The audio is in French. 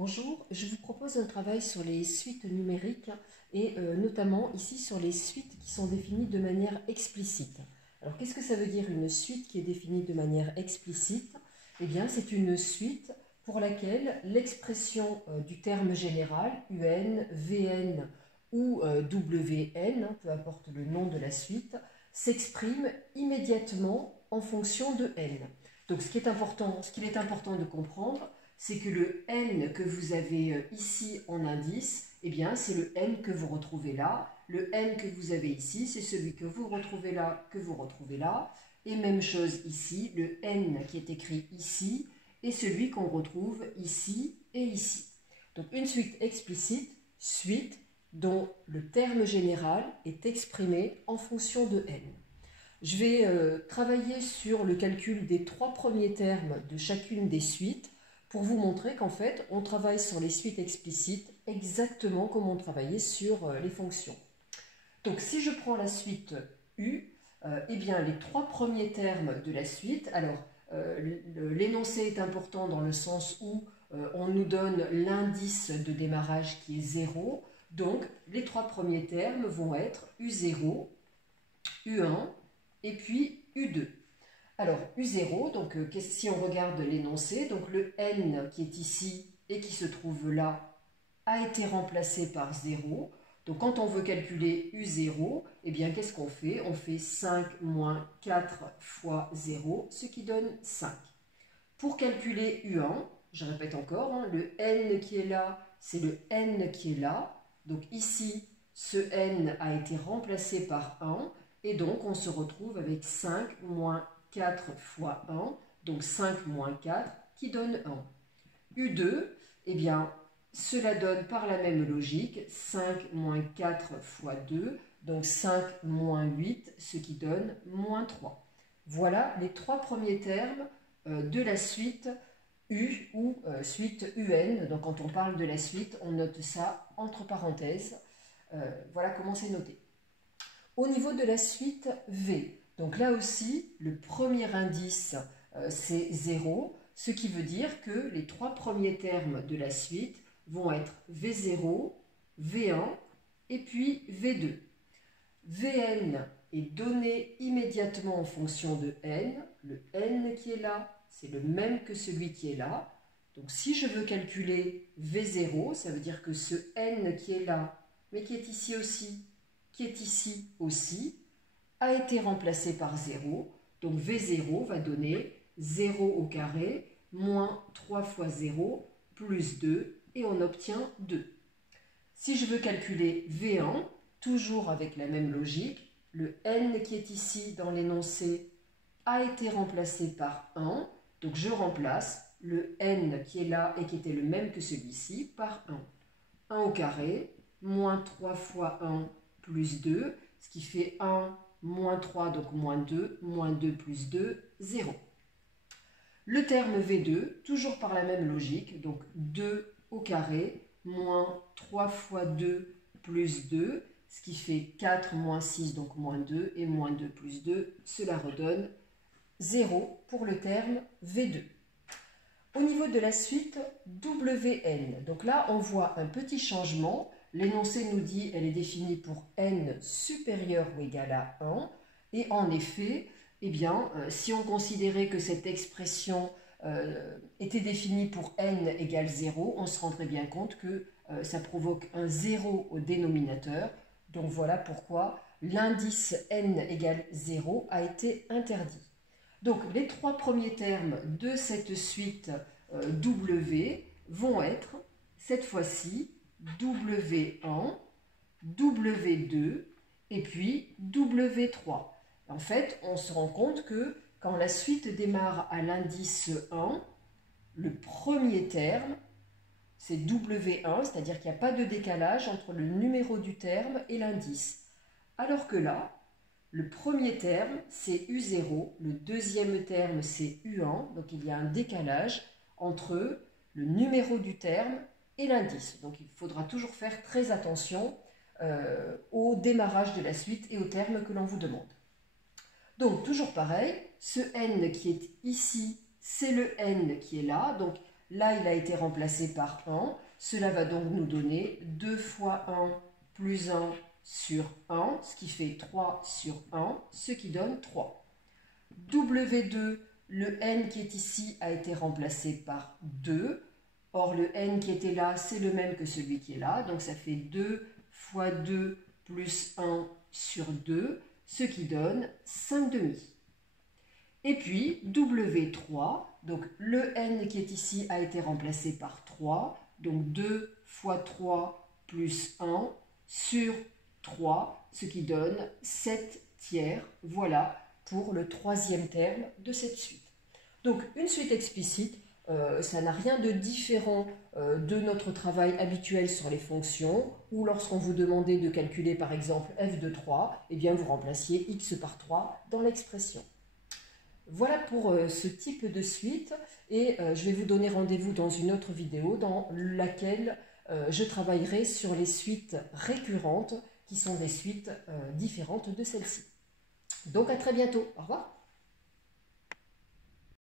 Bonjour, je vous propose un travail sur les suites numériques et notamment ici sur les suites qui sont définies de manière explicite. Alors qu'est-ce que ça veut dire une suite qui est définie de manière explicite? Eh bien c'est une suite pour laquelle l'expression du terme général, UN, VN ou WN, peu importe le nom de la suite, s'exprime immédiatement en fonction de N. Donc ce qu'il est important de comprendre, c'est que le N que vous avez ici en indice, eh bien, c'est le N que vous retrouvez là. Le N que vous avez ici, c'est celui que vous retrouvez là, que vous retrouvez là. Et même chose ici, le N qui est écrit ici est celui qu'on retrouve ici et ici. Donc une suite explicite, suite dont le terme général est exprimé en fonction de N. Je vais travailler sur le calcul des 3 premiers termes de chacune des suites pour vous montrer qu'en fait, on travaille sur les suites explicites exactement comme on travaillait sur les fonctions. Donc, si je prends la suite U, eh bien, les 3 premiers termes de la suite, alors, l'énoncé est important dans le sens où on nous donne l'indice de démarrage qui est 0. Donc, les 3 premiers termes vont être U0, U1 et puis U2. Alors, U0, donc si on regarde l'énoncé, donc le N qui est ici et qui se trouve là a été remplacé par 0. Donc quand on veut calculer U0, eh bien qu'est-ce qu'on fait? On fait 5 moins 4 fois 0, ce qui donne 5. Pour calculer U1, je répète encore, le N qui est là, c'est le N qui est là. Donc ici, ce N a été remplacé par 1, et donc on se retrouve avec 5 moins 4 fois 1, donc 5 moins 4, qui donne 1. U2, eh bien, cela donne par la même logique 5 moins 4 fois 2, donc 5 moins 8, ce qui donne moins 3. Voilà les 3 premiers termes de la suite U ou suite UN. Donc quand on parle de la suite, on note ça entre parenthèses. Voilà comment c'est noté. Au niveau de la suite V, donc là aussi, le premier indice, c'est 0, ce qui veut dire que les 3 premiers termes de la suite vont être V0, V1 et puis V2. Vn est donné immédiatement en fonction de n. Le n qui est là, c'est le même que celui qui est là. Donc si je veux calculer V0, ça veut dire que ce n qui est là, mais qui est ici aussi, qui est ici aussi, a été remplacé par 0. Donc V0 va donner 0 au carré moins 3 fois 0 plus 2 et on obtient 2. Si je veux calculer V1, toujours avec la même logique, le n qui est ici dans l'énoncé a été remplacé par 1. Donc je remplace le n qui est là et qui était le même que celui-ci par 1. 1 au carré moins 3 fois 1 plus 2, ce qui fait 1 moins 3, donc moins 2 plus 2, 0. Le terme V2, toujours par la même logique, donc 2 au carré, moins 3 fois 2 plus 2, ce qui fait 4 moins 6, donc moins 2, et moins 2 plus 2, cela redonne 0 pour le terme V2. Au niveau de la suite WN, donc là on voit un petit changement. L'énoncé nous dit qu'elle est définie pour n supérieur ou égal à 1. Et en effet, eh bien, si on considérait que cette expression était définie pour n égale 0, on se rendrait bien compte que ça provoque un 0 au dénominateur. Donc voilà pourquoi l'indice n égale 0 a été interdit. Donc les 3 premiers termes de cette suite W vont être, cette fois-ci, W1, W2 et puis W3. En fait, on se rend compte que quand la suite démarre à l'indice 1, le premier terme, c'est W1, c'est-à-dire qu'il n'y a pas de décalage entre le numéro du terme et l'indice. Alors que là, le premier terme, c'est U0, le deuxième terme, c'est U1, donc il y a un décalage entre le numéro du terme et l'indice. Donc il faudra toujours faire très attention au démarrage de la suite et aux termes que l'on vous demande. Donc toujours pareil, ce n qui est ici, c'est le n qui est là. Donc Là, il a été remplacé par 1. Cela va donc nous donner 2 fois 1 plus 1 sur 1, ce qui fait 3 sur 1, ce qui donne 3. W2, le n qui est ici a été remplacé par 2. Or, le n qui était là, c'est le même que celui qui est là. Donc, ça fait 2 fois 2 plus 1 sur 2, ce qui donne 5 demi. Et puis, W3, donc le n qui est ici a été remplacé par 3. Donc, 2 fois 3 plus 1 sur 3, ce qui donne 7 tiers. Voilà pour le troisième terme de cette suite. Donc, une suite explicite, ça n'a rien de différent de notre travail habituel sur les fonctions, ou lorsqu'on vous demandait de calculer par exemple f de 3, eh bien vous remplaciez x par 3 dans l'expression. Voilà pour ce type de suite, et je vais vous donner rendez-vous dans une autre vidéo dans laquelle je travaillerai sur les suites récurrentes, qui sont des suites différentes de celle-ci. Donc à très bientôt, au revoir.